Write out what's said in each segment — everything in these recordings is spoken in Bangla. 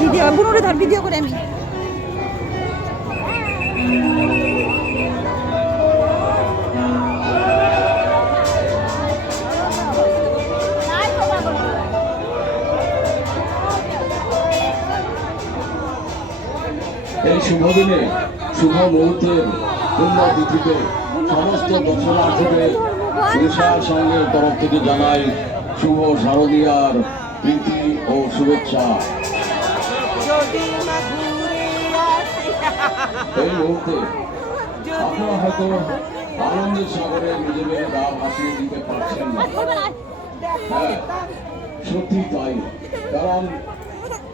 ভিডিও বুনুরে ধর ভিডিও করে আমি এই শুভ দিনে শুভ মুহূর্তের পুণ্যতিথিতে সমস্ত দর্শনার্থীদের তুষার সঙ্গের তরফ থেকে জানাই শুভ শারদীয়ার প্রীতি ও শুভেচ্ছা। এই মুহূর্তে আপনারা হয়তো আনন্দের সাগরে নিজেদের গা ভাসিয়ে দিতে পারছেন না। হ্যাঁ, সত্যি তাই, কারণ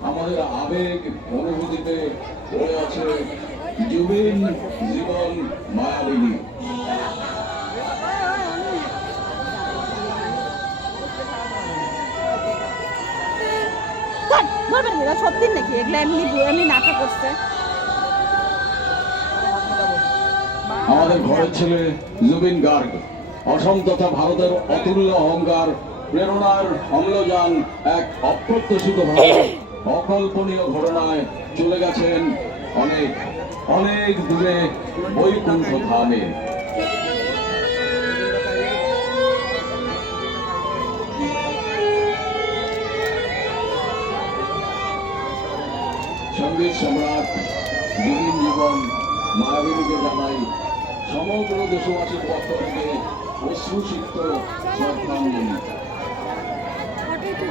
আমাদের আবেগ অনুভূতিতে পড়ে আছে জুবিন জীবন মায়াবিনী। সত্যি নাকি এগুলা এমনি নাটক করছে। আমাদের ঘরের ছেলে জুবিন গার্গ অসম তথা ভারতের অতুল্য অহংকার, প্রেরণার অম্লজান এক অপ্রত্যাশিত ভাবে অকল্পনীয় ঘটনায় চলে গেছেন অনেক অনেক দূরে বৈকুণ্ঠ ধামে। সঙ্গীত সম্রাট জুবিন জীবন মায়াবিনীকে জানাই সমগ্র দেশবাসীর পক্ষ থেকে অশ্রুসিক্ত শ্রদ্ধাঞ্জলি।